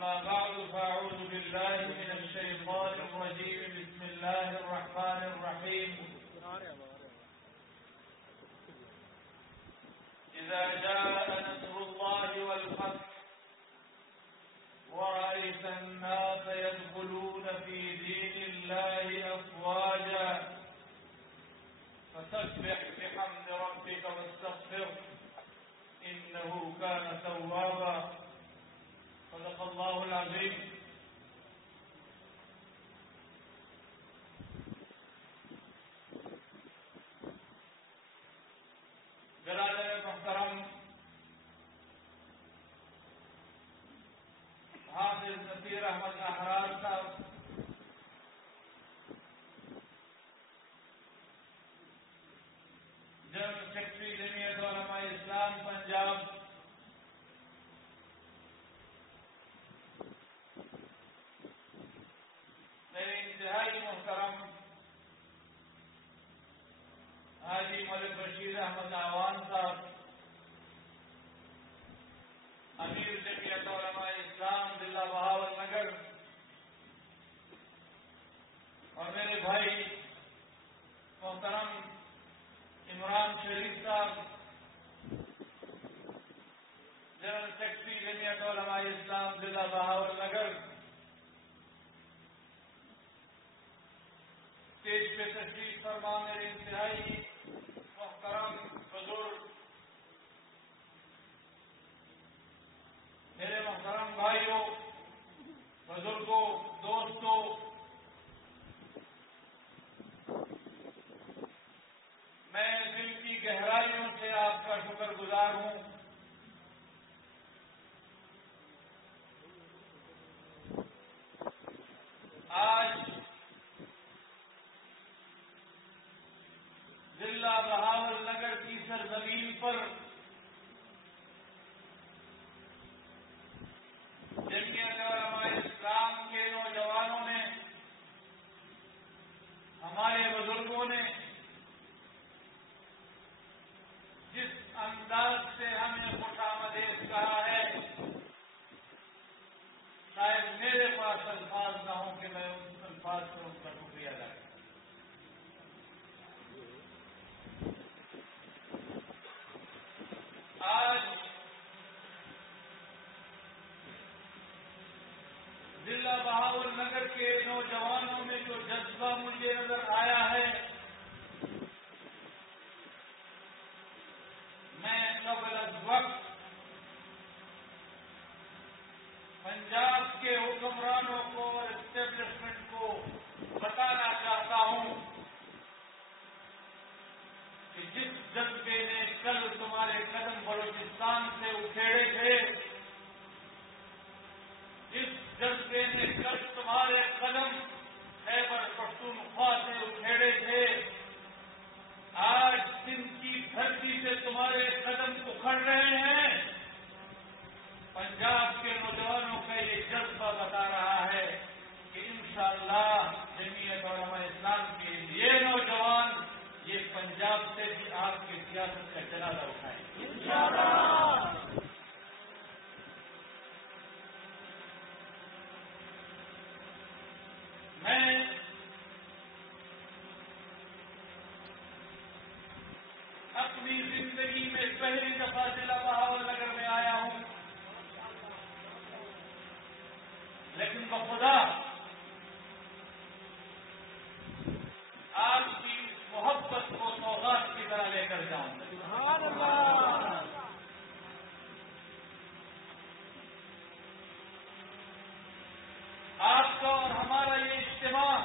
أما بعد فأعوذ بالله من الشيطان الرجيم بسم الله الرحمن الرحيم إذا جاء نصر الله والفتح ورأيت الناس يدخلون في دين الله أفواجا فسبح بحمد ربك واستغفره إنه كان توابا صدق الله العظيم. برادر محترم حافظ نصیر احمد احرار صاحب، جنرل سیکرٹری جمعیت علماء اسلام پنجاب، میرے انتہائی محترم حاجی ملک بشیر احمد اعوان صاحب، امیر جمعیت علماء اسلام ضلع بہاول نگر، اور میرے بھائی محترم عمران شریف صاحب، جنرل سیکرٹری جمعیت علماء اسلام ضلع بہاول نگر، اسٹیج پہ تشریف فرما میرے انتہائی محترم بزرگ، میرے محترم بھائیوں، بزرگوں، دوستوں، میں دل کی گہرائیوں سے آپ کا شکر گزار ہوں آج ضلع بہاول نگر کی سرزمین پر جمعیت علماء اسلام کے نوجوانوں نے، ہمارے بزرگوں نے جس انداز سے ہمیں خوش آمدید کہا ہے، شاید میرے پاس الفاظ نہ ہوں کہ میں ان الفاظ سے ان کا شکریہ ادا کروں. آج ضلع بہاول نگر کے نوجوانوں میں جو جذبہ مجھے نظر آیا ہے، میں قبل از وقت پنجاب کے حکمرانوں کو اور اسٹیبلشمنٹ کو بتانا چاہتا ہوں کہ جس جذبے نے کل تمہارے قدم بلوچستان سے اکھیڑے تھے، جس جذبے نے کل تمہارے قدم خیبر پختونخوا سے اکھیڑے تھے، آج سندھ کی دھرتی سے تمہارے قدم اکھڑ رہے ہیں. پنجاب کے نوجوانوں کا یہ جذبہ بتا رہا ہے کہ انشاءاللہ جمعیت علماء اسلام کے یہ نوجوان یہ پنجاب سے بھی آپ کی سیاست کا جنازہ اٹھائیں گے انشاءاللہ. میں اپنی زندگی میں پہلی دفعہ ضلع بہاول نگر میں آیا ہوں، لیکن بخدا آپ کی محبت کو سوغات کی طرح لے کر جاؤں گا. سبحان اللہ. آپ کا اور ہمارا یہ اجتماع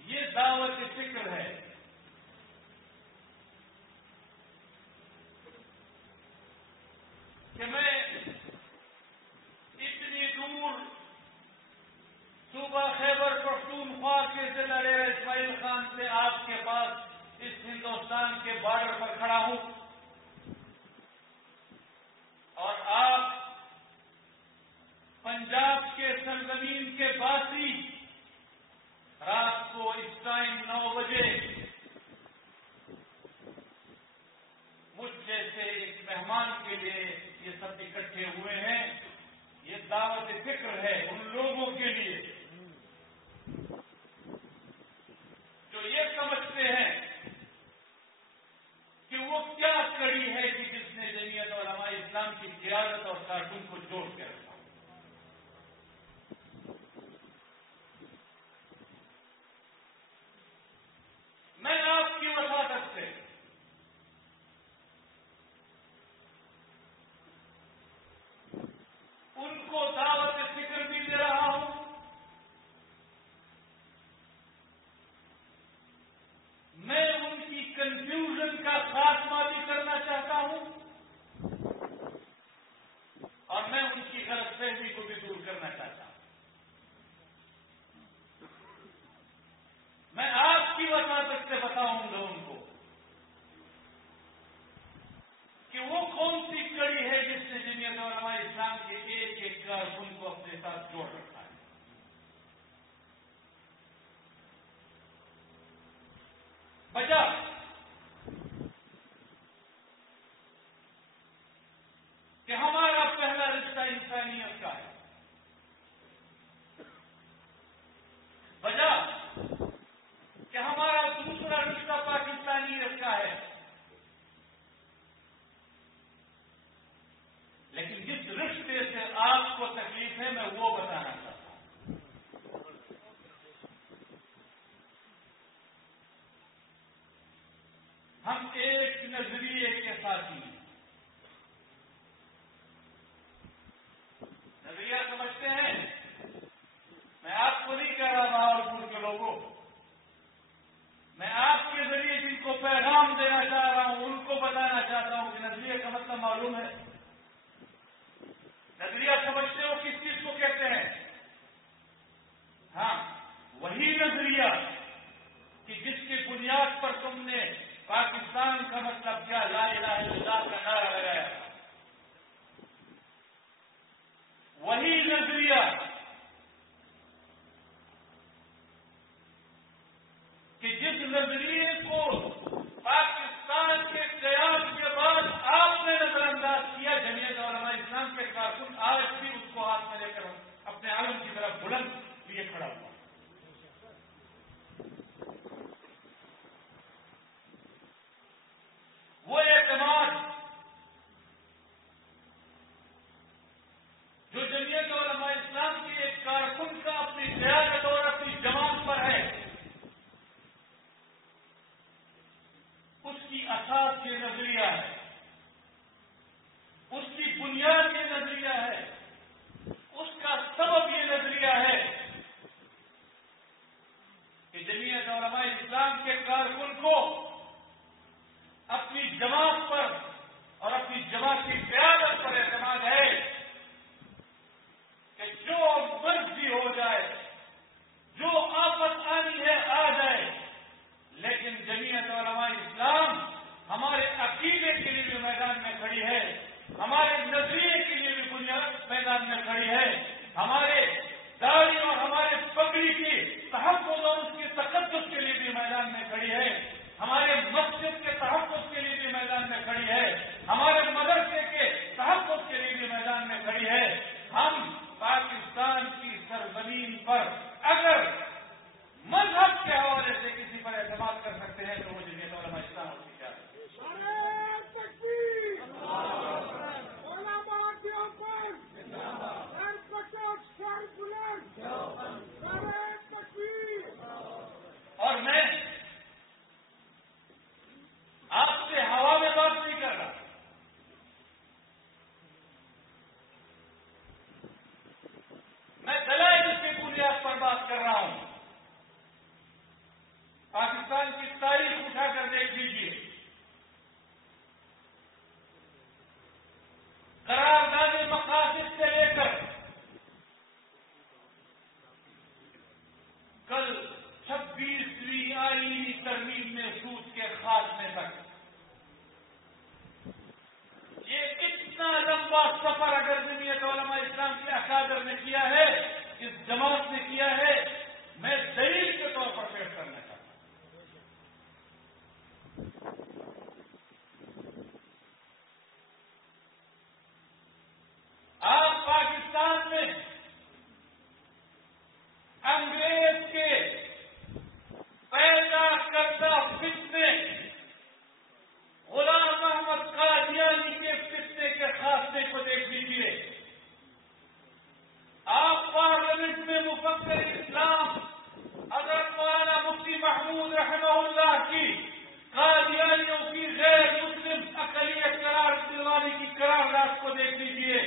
یہ دعوت فکر ہے. کہ میں اتنی دور صوبہ خیبر پختونخوا کے ضلع اسماعیل خان سے آپ کے پاس اس ہندوستان کے بارڈر پر کھڑا ہوں، اور آپ پنجاب کے سرزمین کے باسی رات کو اس ٹائم 9 بجے مجھ جیسے ایک مہمان کے لیے یہ سمجھتے ہیں کہ وہ کیا کڑی ہے کہ جس نے جمعیت علماء اسلام کی قیادت اور کارکن کو جوڑ کے رکھا. میں آپ کی وضاحت سے ان کو دعوت فکر بھی دے رہا ہوں، میں ان کی کنفیوژن کا خاتمہ بھی کرنا چاہتا ہوں، اور میں ان کی غلط فہمی کو بھی دور کرنا چاہتا ہوں. میں آپ کی وضاحت سے بتاؤں گا ان کو کہ وہ کون سی کڑی ہے جس نے جمعیت علماء اسلام کے ایک ایک کارکن کو اپنے ساتھ جوڑ رکھا ہے. وجہ کہ ہمارا پہلا رشتہ انسانیت کا ہے. وجہ کہ ہمارا دوسرا رشتہ پاکستانیت کا ہے. لیکن جس رشتے سے آپ کو تکلیف ہے میں وہ بتانا چاہتا ہوں. ہم ایک نظریے کے ساتھی ہیں. نظریہ سمجھتے ہیں؟ میں آپ کو نہیں کہہ رہا بہاولپور کے لوگوں، میں آپ کے ذریعے جن کو پیغام دینا چاہ رہا ہوں ان کو بتانا چاہتا ہوں کہ نظریے کا مطلب معلوم ہے. نظریہ سمجھتے ہو کس چیز کو کہتے ہیں؟ ہاں، وہی نظریہ کہ جس کی بنیاد پر تم نے پاکستان کا مطلب کیا لا الہ الا اللہ کا نعرہ لگایا. وہی نظریہ کہ جس نظریے کو پاکستان کے قیام کے بعد آپ نے نظر انداز کیا، جمعیت علماء اسلام کے کارکن آج بھی اس کو ہاتھ میں لے کر اپنے عالم کی طرف بلند لیے کھڑا ہوا. وہ اعتماد جو جمعیت علماء اسلام کے ایک کارکن کا اپنی قیادت اور اپنی جماعت پر ہے، اس کی اساس یہ نظریہ ہے، اس کی بنیاد یہ نظریہ ہے، اس کا سبب یہ نظریہ ہے کہ جمعیت علماء اسلام کے کارکن کو اپنی جماعت پر اور اپنی جماعت کی قیادت پر اعتماد ہے کہ جو مرضی ہو جائے، جو آفت آنی ہے آ جائے، لیکن جمعیت علماء اسلام ہمارے عقیدے کے لیے بھی میدان میں کھڑی ہے، ہمارے نظریے کے لیے بھی بنیاد میدان میں کھڑی ہے، ہمارے داڑھی اور ہمارے پگڑی کی تحفظ اور اس کے تقدس کے لیے بھی میدان میں کھڑی ہے، ہمارے مسجد کے تحفظ کے لیے بھی میدان میں کھڑی ہے، ہمارے مدرسے کے تحفظ کے لیے بھی میدان میں کھڑی ہے. ہم پاکستان کی سرزمین پر اگر مذہب کے حوالے سے کسی پر اعتماد کر سکتے ہیں تو وہ جمعیت علماء اسلام ہوتی کیا ہے. اور میں آپ سے ہوا میں بات نہیں کر رہا، میں دلائل کی بنیاد پر بات کر رہا ہوں. پاکستان کی تاریخ اٹھا کر دیکھ لیجیے. قرارداد مقاصد سے لے کر کل 26ویں آئینی ترمیم میں سود کے خاتمے تک یہ اتنا لمبا سفر اگر جمعیت علماء اسلام کے اکابر نے کیا ہے، اس جماعت نے کیا ہے، میں دلیل کے طور پر پیش کرنا چاہتا ہوں. آپ پاکستان میں انگریز کے پیدا کی قادیانیوں کی غیر مسلم اقلیت قرار دلوانے کی قرارداد کو دیکھ لیجیے،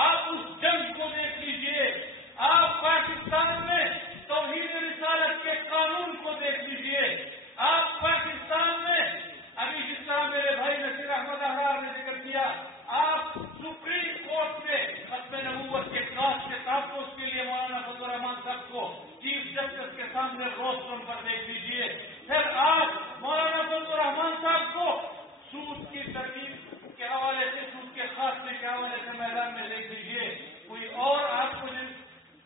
آپ اس جنگ کو دیکھ لیجیے، آپ پاکستان میں توحید رسالت کے قانون کو دیکھ لیجیے، آپ پاکستان میں ابھی جس طرح میرے بھائی نصیر احمد احرار نے ذکر کیا، آپ سپریم کورٹ میں ختم نبوت کے کاس کے تحفظ کے لیے مولانا فضل الرحمان صاحب کو چیف جسٹس کے سامنے روسٹون پر دیکھ لیجیے، پھر آج مولانا فضل الرحمان صاحب کو سود کی ترتیب کے حوالے سے، سود کے خاتمے کے حوالے سے میدان میں دیکھ لیجیے، کوئی اور آپ کو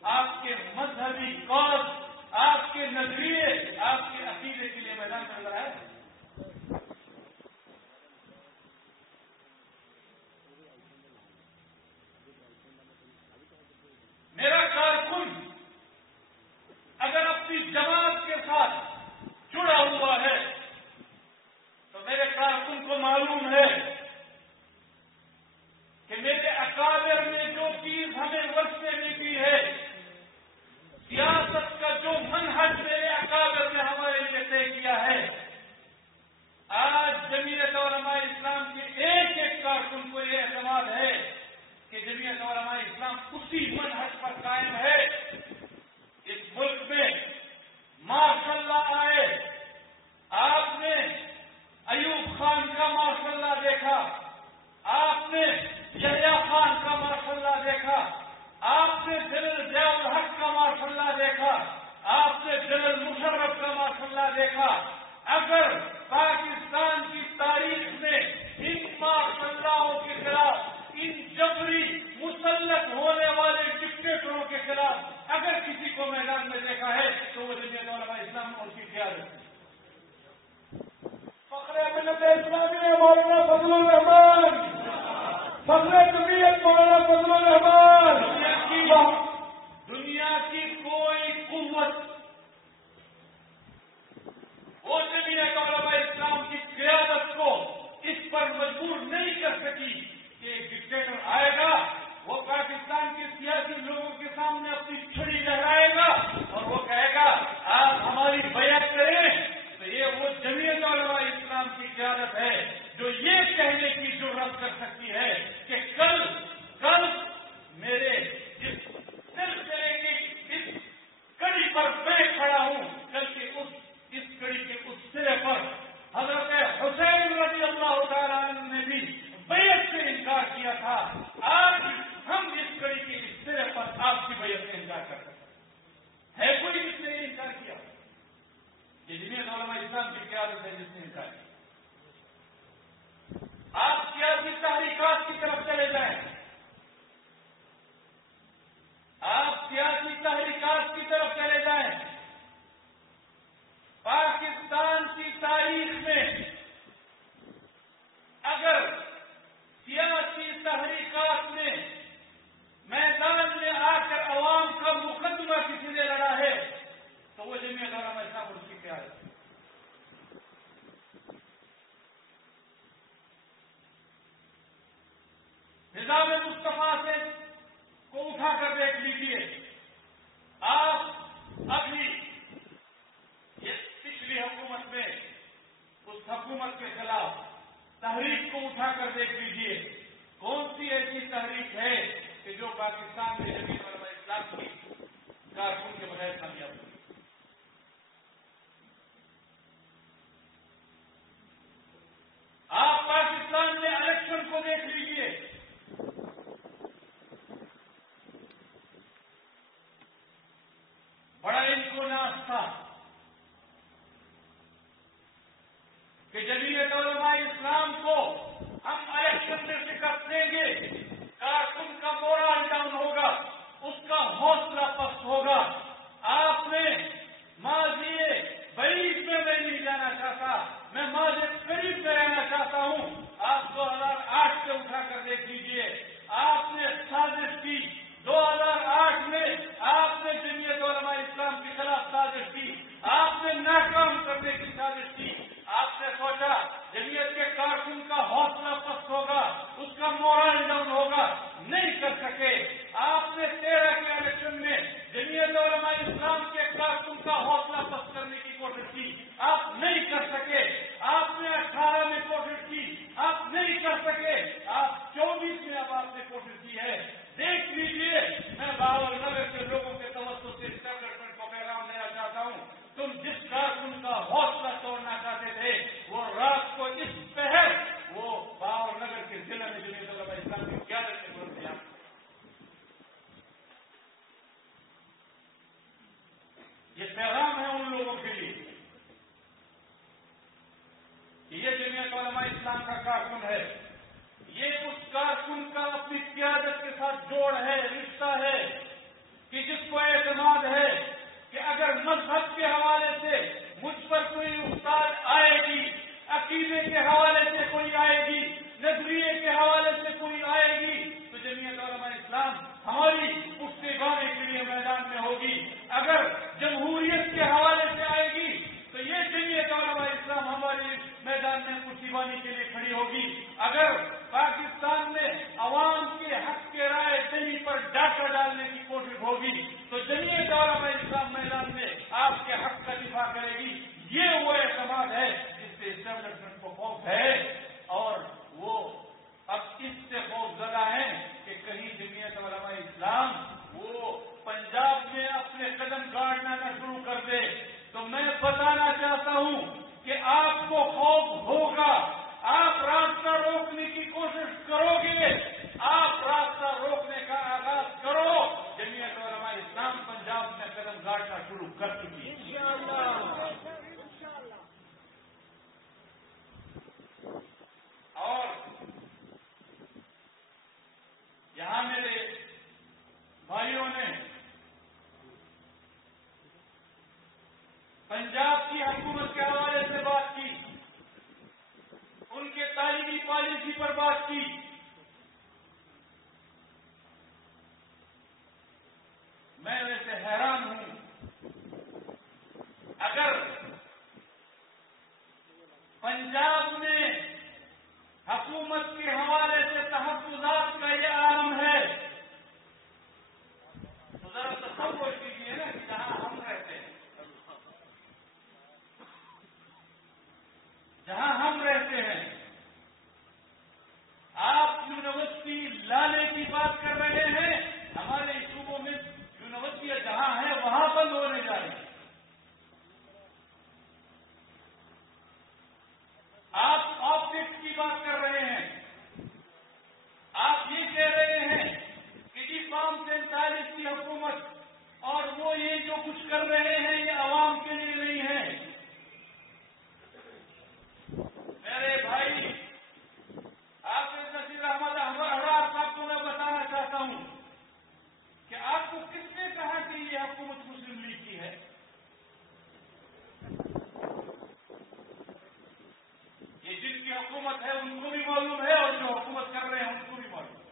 آپ کے مذہبی کاز، آپ کے نظریے، آپ کے عقیدے کے لیے میدان میں نظر آئے؟ میرا کارکن اگر اپنی جماعت کے ساتھ جڑا ہوا ہے تو میرے کارکن کو معلوم ہے کہ میرے اکابر نے جو چیز ہمیں ورثے میں دی ہے، سیاست کا جو منہج میرے اکابر نے ہمارے لیے طے کیا ہے، آج جمعیت علماء اسلام کے ایک ایک کارکن کو یہ اعتماد ہے کہ جمعیت علماء اسلام اسی منہج پر قائم ہے۔ اس ملک میں ماشاء اللہ آئے، آپ نے ایوب خان کا ماشاء اللہ دیکھا، آپ نے یحییٰ خان کا ماشاء اللہ دیکھا، آپ نے جنرل ضیاء الحق کا ماشاء اللہ دیکھا، آپ نے جنرل مشرف کا ماشاء اللہ دیکھا۔ اگر پاکستان کی تاریخ میں ان ماشاء اللہوں کے خلاف، ان جبری مسلط ہونے والے ڈکٹیٹروں کے خلاف اگر کسی کو میدان میں دیکھا ہے تو وہ جمعیت علماء اسلام اور کی قیادت ہے۔ فخر ملت اسلامی مولانا فضل الرحمان، فخر جمعیت مولانا فضل الرحمان۔ دنیا کی کوئی قوت وہ جمعیت علماء اسلام کی قیادت کو اس پر مجبور نہیں کر سکی کہ ایک ڈکٹیٹر آئے گا، وہ پاکستان کے سیاسی لوگوں کے سامنے اپنی چھڑی لہرائے گا اور وہ کہے گا آپ ہماری بیعت کریں، تو یہ وہ جمعیت علماء اسلام کی قیادت ہے جو یہ کہنے کی جرات کر سکتی ہے کہ کل میرے اس سلسلے کی اس کڑی پر میں کھڑا ہوں، کل کے اس کڑی کے اس سرے پر حضرت حسین رضی اللہ تعالیٰ عنہ نے بھی بیعت سے انکار کیا تھا، آج ہم اس کڑی کے اس سرے پر آپ کی بیعت سے انکار کر سکتے ہیں۔ کوئی جس نے انکار کیا؟ یہ جمعیت علماء اسلام کی قیادت ہے جس نے انکار کیا۔ آپ سیاسی تحریکات کی طرف چلے جائیں، آپ سیاسی تحریکات کی طرف چلے جائیں، پاکستان کی تاریخ میں اگر سیاسی تحریکات میں میدان میں آ کر عوام کا مقدمہ کسی نے لڑا ہے تو وہ جمعیت علماء اسلام اور اس کی قیادت ہے۔ نظام مصطفیٰ سے کو اٹھا کر دیکھ لیجیے، آپ ابھی پچھلی حکومت میں اس حکومت کے خلاف تحریک کو اٹھا کر دیکھ لیجیے، کون سی ایسی تحریک ہے کہ جو پاکستان میں جمعیت علماء اسلام کی کارکن کے بغیر کامیاب ہوئی؟ آپ پاکستان میں الیکشن کو دیکھ لیجیے، بڑا ان کو ناز تھا کہ جمعیت علماء اسلام کو ہم الیکشن میں شکست دیں گے، کارکن کا مورال ڈاؤن ہوگا، اس کا حوصلہ پست ہوگا۔ آپ نے ماضی بعید میں میں نہیں جانا چاہتا، میں ماضی قریب میں رہنا چاہتا ہوں۔ آپ 2008 سے اٹھا کر دیکھ لیجیے، آپ نے سازش کی، 2008 میں آپ نے جمعیت علماء اسلام کے خلاف سازش کی، آپ نے ناکام کرنے کی سازش کی۔ آپ نے سوچا جمعیت کے کارکن کا حوصلہ پست ہوگا، اس کا مورال ڈاؤن ہوگا، نہیں کر سکے۔ آپ نے 13 کے الیکشن میں جمعیت علماء اسلام کے کارکن کا حوصلہ پست کرنے کی کوشش کوشش کی، آپ نہیں کر سکے، آپ نے 18 میں کوشش کی، آپ نہیں کر سکے، آپ 24 میں اب آپ نے کوشش کی ہے۔ دیکھ لیجیے، میں باور نگر کے لوگوں کے توسط سے اسٹیبلشمنٹ کو پیغام دینا چاہتا ہوں، تم جس کارکن کا حوصلہ توڑنا چاہتے تھے، وہ رات کو اس پہر وہ باور نگر کے ضلع میں جمعیت علماء اسلام کی قیادت سے بولتے ہیں۔ یہ پیغام ہے ان لوگوں کے لیے کہ یہ جمعیت علماء اسلام کا کارکن ہے، یہ اس کارکن کا اپنی قیادت کے ساتھ جوڑ ہے، رشتہ ہے، کہ جس کو اعتماد ہے کہ اگر مذہب کے حوالے سے مجھ پر کوئی استاد آئے گی، عقیدے کے حوالے سے کوئی آئے گی، نظریے کے حوالے سے کوئی آئے گی، تو جمعیت علماء اسلام ہماری اس سے گانے کے لیے میدان میں ہوگی۔ اگر جمہوریت کے حوالے سے آئے گی تو یہ جمعیت علماء اسلام ہماری میدان میں پشتیبانی کے لیے کھڑی ہوگی۔ اگر پاکستان میں عوام کے حق کے رائے دہی پر ڈاکہ ڈالنے کی کوشش ہوگی تو جمعیت علماء اسلام میدان میں آپ کے حق کا دفاع کرے گی۔ یہ وہ اعتماد ہے جس سے اسٹیبلشمنٹ کو خوف ہے، اور وہ اب اس سے خوف زدہ ہیں کہ کہیں جمعیت علماء اسلام وہ پنجاب میں اپنے قدم گاڑنا نہ شروع کر دے۔ تو میں بتانا چاہتا ہوں کہ آپ کو خوف ہوگا، آپ راستہ روکنے کی کوشش کرو گے، آپ راستہ روکنے کا آغاز کرو، جمعیت علماء اسلام پنجاب میں قدم گاڑنا شروع کر چکی ہے۔ اور یہاں میرے بھائیوں نے پنجاب کی حکومت کے حوالے سے بات کی، ان کے تعلیمی پالیسی پر بات کی۔ میں ویسے حیران ہوں، اگر پنجاب میں حکومت کے حوالے سے تحفظات کا یہ عالم ہے تو ذرا تصور کیجیے نا کہ جہاں ہم رہتے ہیں، جہاں ہم رہتے ہیں، آپ یونیورسٹی لانے کی بات کر رہے ہیں، ہمارے صوبوں میں یونیورسٹیاں جہاں ہیں وہاں بند ہونے جا رہی ہیں۔ آپ آپٹکس کی بات کر رہے ہیں، آپ یہ کہہ رہے ہیں کہ جی فارم 47 کی حکومت اور وہ یہ جو کچھ کر رہے ہیں یہ عوام کے لیے نہیں ہے۔ میرے بھائی حافظ نصیر احمد احرار صاحب کو میں بتانا چاہتا ہوں کہ آپ کو کس نے کہا کہ یہ حکومت مسلم لیگ کی ہے؟ یہ جن کی حکومت ہے ان کو بھی معلوم ہے، اور جو حکومت کر رہے ہیں ان کو بھی معلوم ہے۔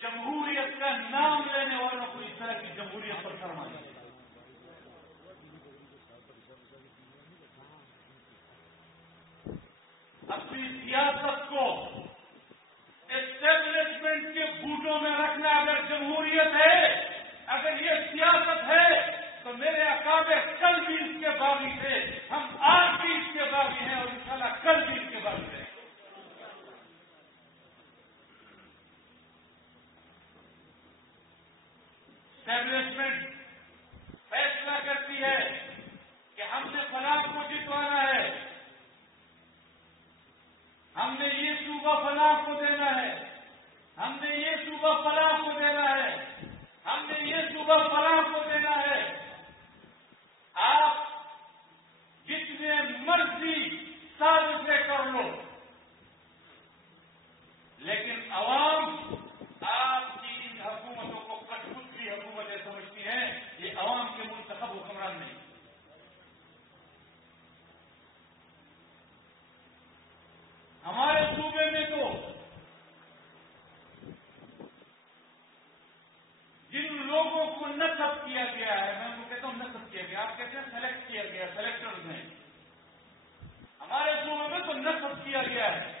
جمہوریت کا نام لینے والوں کو اس طرح کی جمہوریت پر شرم آئی ہے۔ اپنی سیاست کو اسٹیبلشمنٹ کے بوٹوں میں رکھنا اگر جمہوریت ہے، اگر یہ سیاست ہے، تو میرے اکابر کل بھی اس کے باغی تھے، ہم آج بھی اس کے باغی ہیں، اور انشاءاللہ کل بھی اس کے باغی ہیں۔ اسٹیبلشمنٹ فیصلہ کرتی ہے کہ ہم نے فلاں کو جتوانا ہے، ہم نے یہ صوبہ فلاں کو دینا ہے، ہم نے یہ صوبہ فلاں کو دینا ہے، ہم نے یہ صوبہ فلاں کو دینا ہے۔ آپ جتنے مرضی سازشیں کر لو، لیکن عوام آپ کی ان حکومتوں کو کٹپتلی حکومتیں سمجھتی ہیں، یہ عوام کے منتخب حکمران نہیں۔ ہمارے صوبے میں تو جن لوگوں کو نصب کیا گیا ہے، میں ان کو کہتا ہوں نصب کیا گیا، آپ کہتے ہیں سلیکٹ کیا گیا، سلیکٹرز ہیں، ہمارے صوبے میں تو نصب کیا گیا ہے۔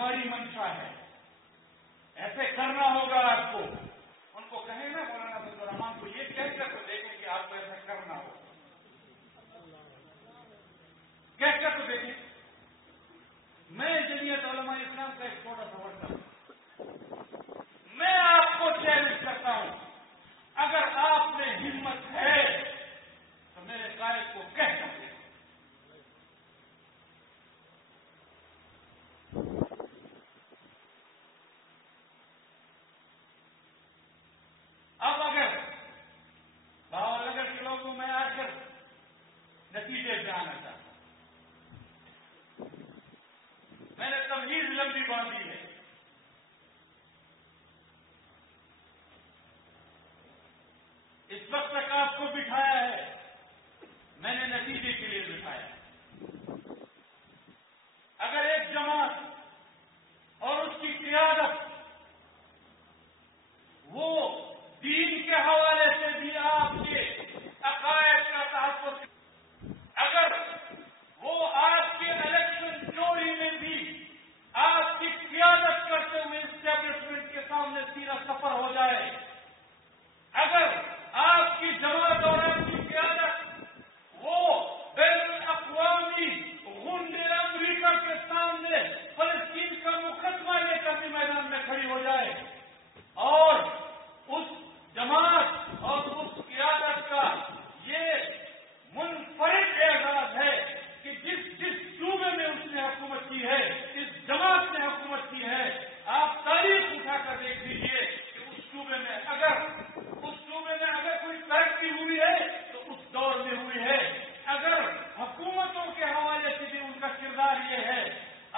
ہماری منشا ہے، ایسے کرنا ہوگا آپ کو. ان کو کہیں نا مولانا عبد الرحمان کو یہ کہہ کر تو دیکھیں کہ آپ کو ایسا کرنا ہو، کہہ کر تو دیکھیں. میں جمعیت علماء اسلام کا ایک چھوٹا سا ورکر ہوں، میں آپ کو چیلنج کرتا ہوں، اگر آپ میں ہمت ہے تو میرے قائد کو کہہ سکتے ہیں. اب اگر باول نگر کے لوگوں میں آ کر نتیجے پہ آنا چاہتا ہوں، میں نے تمہید لمبی باندھی ہے. اس وقت تک آپ کو بٹھایا ہے، میں نے نتیجے کے لیے بٹھایا. اگر ایک جماعت اور اس کی قیادت وہ دین کے حوالے سے بھی آپ کے عقائد کا تحفظ، اگر وہ آپ کے الیکشن چوری میں بھی آپ کی قیادت کرتے ہوئے اسٹیبلشمنٹ کے سامنے سیدھا سفر ہو جائے، اگر آپ کی جماعت اور آپ کی قیادت وہ بین الاقوامی غنڈے امریکہ کے سامنے فلسطین کا مقدمہ لے کر بھی میدان میں کھڑی ہو جائے، اور اس جماعت اور اس قیادت کا یہ منفرد اعزاز ہے کہ جس صوبے میں اس نے حکومت کی ہے، اس جماعت نے حکومت کی ہے، آپ تاریخ اٹھا کر دیکھ لیجیے کہ اس صوبے میں اگر کوئی ترقی ہوئی ہے تو اس دور میں ہوئی ہے. اگر حکومتوں کے حوالے سے بھی ان کا کردار یہ ہے.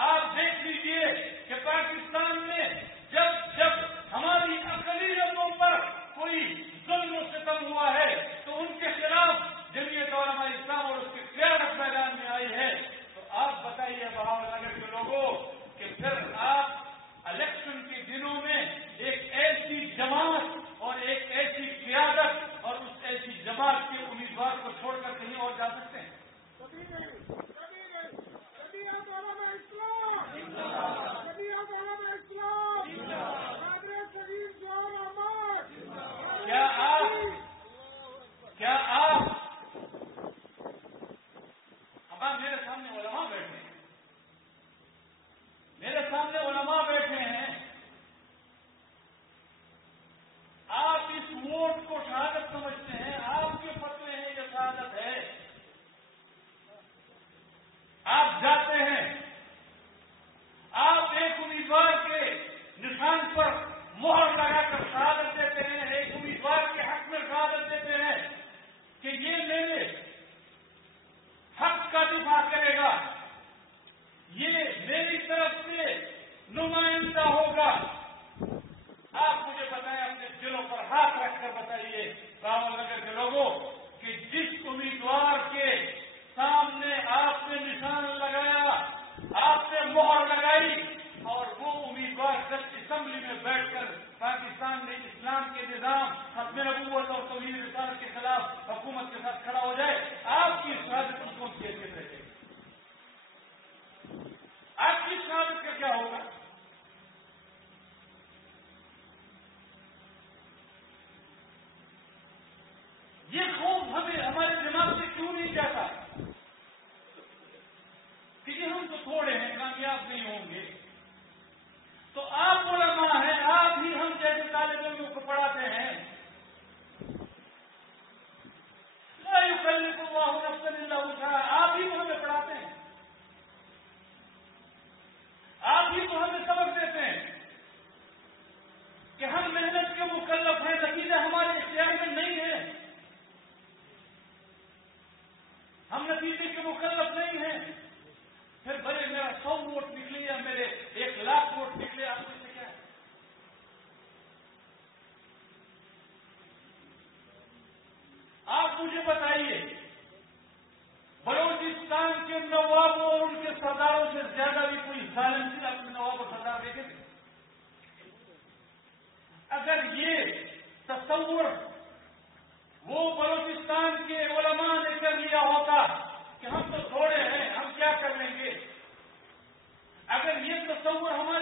آپ دیکھ لیجیے کہ پاکستان میں جب ہماری اقلیتوں پر کوئی ظلم و ستم ہوا ہے تو ان کے خلاف جمعیت علماء اسلام اور اس کی قیادت میدان میں آئی ہے. تو آپ بتائیے بہاول نگر کے لوگوں کہ پھر آپ الیکشن کے دنوں میں ایک ایسی جماعت اور ایک ایسی قیادت اور اس ایسی جماعت کے امیدوار کو چھوڑ کر کہیں اور جا سکتے ہیں؟ کیا آپ اب میرے سامنے علماء بیٹھے ہیں، میرے سامنے علماء بیٹھے ہیں، آپ اس ووٹ کو شہادت سمجھتے ہیں، آپ کے فتوے ہیں یہ شہادت ہے. آپ جاتے ہیں، آپ ایک امیدوار کے نشان پر مہر لگا کر شہادت دیتے ہیں، ایک امیدوار کے حق میں شہادت دیتے ہیں کہ یہ میرے حق کا دفاع کرے گا، یہ میری طرف سے نمائندہ ہوگا. آپ مجھے بتائیں، اپنے دلوں پر ہاتھ رکھ کر بتائیے باول نگر کے لوگوں کہ جس امیدوار کے سامنے آپ نے نشان لگایا، آپ نے مہر لگائی، اور وہ امیدوار جب اسمبلی میں بیٹھ کر پاکستان میں اسلام کے نظام، ختم نبوت اور توحید رسالت کے خلاف حکومت کے ساتھ کھڑا ہو جائے، آپ کی شہادت اس کو کیسے رہے گی؟ آپ کی شہادت کا کیا ہوگا؟ یہ خوف ہمیں ہمارے دماغ سے کیوں نہیں جاتا کہ ہم تو تھوڑے ہیں، کامیاب نہیں ہوں گے؟ تو آپ علماء ہیں، آپ ہی ہم جیسے طالب علموں کو پڑھاتے ہیں. لا يكلف الله نفسا الا وسعها، آپ ہی تو ہمیں پڑھاتے ہیں، آپ ہی تو ہمیں سبق دیتے ہیں کہ ہم محنت کے مکلف ہیں، نتیجہ ہمارے اختیار میں نہیں ہے، ہم نتیجے کے مکلف نہیں ہیں. پھر بھلے میرا 100 ووٹ نکلے یا میرے 1,00,000 ووٹ نکلے، آپ سے کیا ہے؟ آپ مجھے بتائیے، بلوچستان کے نوابوں اور ان کے سرداروں سے زیادہ بھی کوئی ظالم تھی اپنے نواب اور سردار دیکھے تھے؟ اگر یہ تصور وہ بلوچستان کے علماء نے کر لیا ہوتا کہ ہم تو تھوڑے ہیں، ہم کیا کر لیں گے، اگر یہ تصور ہمارے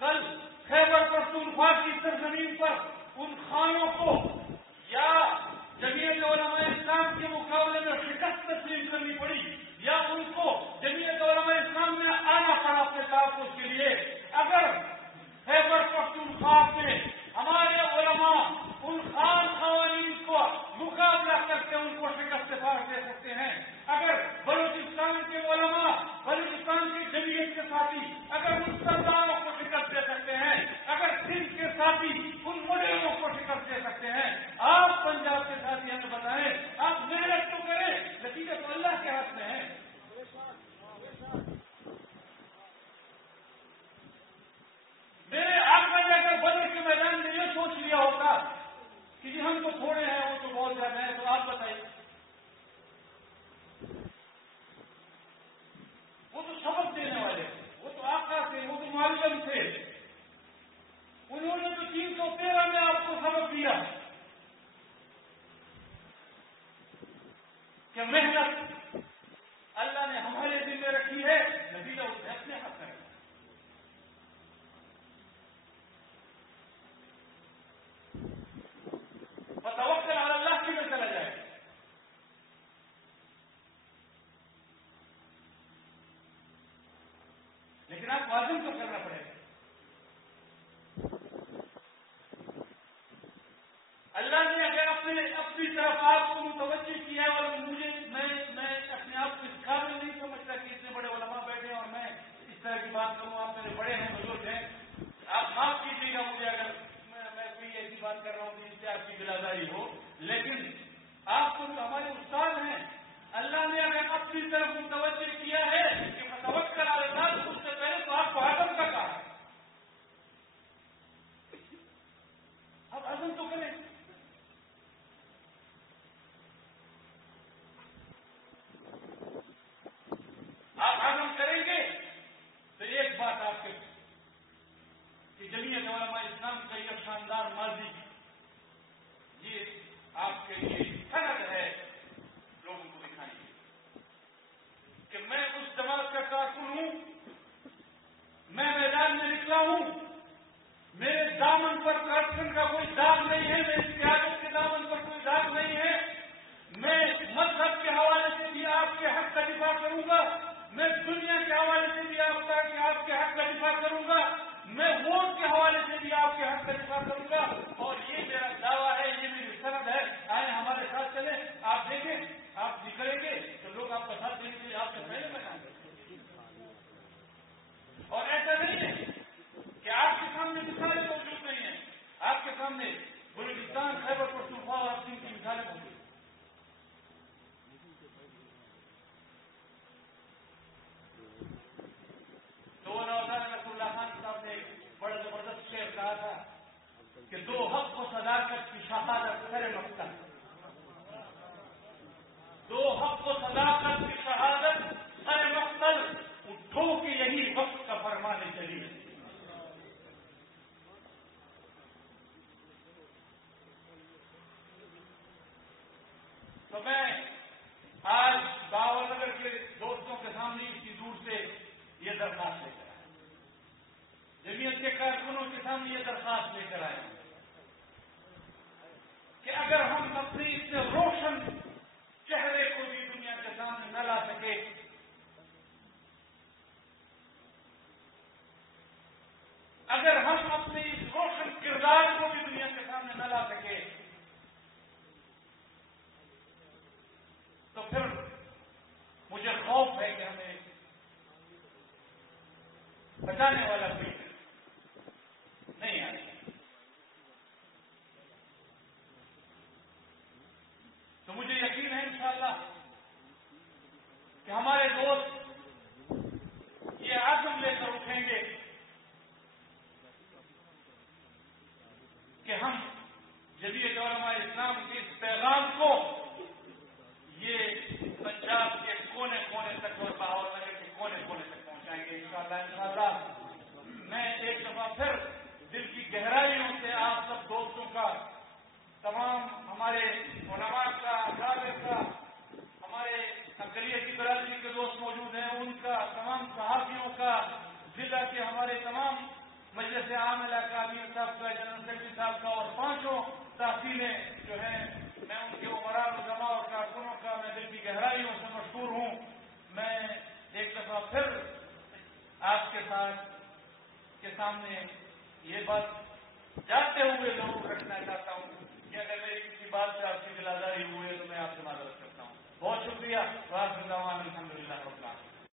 کل خیبر پختونخوا کی سرزمین پر ان خانوں کو یا جمعیت علماء اسلام کے مقابلے میں شکست تسلیم کرنی پڑی یا ان کو جمعیت علماء اسلام میں آنا پڑا اپنے تحفظ کے لیے. اگر خیبر پختونخوا میں ہمارے علماء ان خان قوانین کو مقابلہ کر کے ان کو شکست دے سکتے ہیں, اگر بلوچستان کے علماء بلوچستان کی جمعیت کے ساتھی اگر ان سرداروں کو شکست دے سکتے ہیں, اگر سندھ کے ساتھی ان مڈیروں کو شکست دے سکتے ہیں, آپ پنجاب کے ساتھی ہمیں بتائیں. آپ محنت تو کریں, نتیجہ تو اللہ کے ہاتھ میں ہے. میرے آقا نے اگر بدر کے میدان میں یہ سوچ لیا ہوتا کہ جی ہم تو تھوڑے ہیں وہ تو بہت زیادہ ہے, تو آپ بتائیے, وہ تو سبق دینے والے تھے, وہ تو آقا تھے, وہ تو معلم تھے, انہوں نے تو 313 میں آپ کو سبق دیا کہ محنت اللہ نے ہمارے دل میں رکھی ہے, نتیجہ اسے اپنے ہاتھ میں. توکل علی اللہ کی میں چلا جائے, لیکن آپ کو عزم تو کرنا پڑے گا. اللہ نے اگر اپنی طرف آپ کو متوجہ کیا اور میں اپنے آپ کو اس قابل نہیں سمجھتا کہ اتنے بڑے علماء بیٹھے اور میں اس طرح کی بات کروں. آپ میرے بڑے ہیں, بزرگ ہیں, آپ معاف کیجیے گا مجھے اگر میں کوئی ایسی بات کر رہا ہوں جس سے آپ کی بلاداری ہو, لیکن آپ تو ہمارے استاد ہیں. اللہ نے اگر اپنی طرف متوجہ کیا ہے کہ توکل علی اللہ, تو اس سے پہلے تو آپ کو عزم کا کہا ہے. اب عزم تو کریں. آپ عزم کریں گے تو ایک بات آپ کے کہ جمعیت علماء اسلام کا یہ شاندار ماضی, یہ آپ کے لیے سند ہے لوگوں کو دکھائیں گے کہ میں اس جماعت کا کارکن ہوں, میں میدان میں نکلا ہوں, میرے دامن پر کرپشن کا کوئی داغ نہیں ہے, میری قیادت کے دامن پر کوئی داغ نہیں ہے. میں مذہب کے حوالے سے بھی آپ کے حق کا دفاع کروں گا, میں دنیا کے حوالے سے بھی آپ کے حق کا دفاع کروں گا, میں ووٹ کے حوالے سے بھی آپ کے حق کا دفاع کروں گا. اور یہ میرا دعویٰ ہے, یہ میری سند ہے. آئیں ہمارے ساتھ چلیں, آپ دیکھیں, آپ نکلیں گے تو لوگ آپ کا ساتھ دیں گے, آپ سے پہلے بتائیں گے. اور ایسا نہیں ہے کہ آپ کے سامنے مثالیں موجود نہیں ہیں, آپ کے سامنے بلوچستان, خیبر پختونخوا اور سندھ کی مثالیں موجود ہیں. تو رسول اللہ خان صاحب نے ایک بڑا زبردست شعر کہا تھا کہ دو حق و صداقت کی شہادت سر مقتل, دو حق و صداقت کی شہادت سر مقتل, اٹھو کہ یہی وقت کا فرمانے چلی. تو میں آج باول نگر کے دوستوں کے سامنے اتنی دور سے یہ درخواست لے کر آئے, جمعیت کے کارکنوں کے سامنے یہ درخواست لے کر آئے کہ اگر ہم اپنے اتنے روشن چہرے کو بھی دنیا کے سامنے نہ لا سکے, اگر ہم اپنے اس روشن کردار کو بھی دنیا کے سامنے نہ لا سکے, تو پھر مجھے خوف ہے کہ ہمیں بچانے والا کوئی نہیں آئے. تو مجھے یقین ہے انشاءاللہ کہ ہمارے دوست یہ عزم لے کر اٹھیں گے کہ ہم جمعیت علماء اسلام کے اس پیغام کو یہ پنجاب کے کونے کونے تک اور باہر نگر کے کونے کونے تک پہنچائیں گے انشاءاللہ. میں ایک دفعہ پھر دل کی گہرائیوں سے آپ سب دوستوں کا, تمام ہمارے علماء کا, اکابر کا, ہمارے اقلیتی برادری کے دوست موجود ہیں, ان کا کا، ضلع کے ہمارے تمام مجلس عام علاقہ امیر صاحب کا، جنرل سیکرٹری صاحب کا اور 5 تحصیلیں جو ہیں، میں ان کے عمراء علماء اور کارکنوں کا میں دل کی گہرائیوں سے مشکور ہوں۔ میں ایک دفعہ پھر آپ کے سامنے یہ بات جانتے ہوئے ضرور رکھنا چاہتا ہوں کہ اگر میری کسی بات سے آپ کی دل آزاری ہوئے تو میں آپ سے معذرت کرتا ہوں۔ بہت شکریہ۔ الحمد للہ رب العالمین۔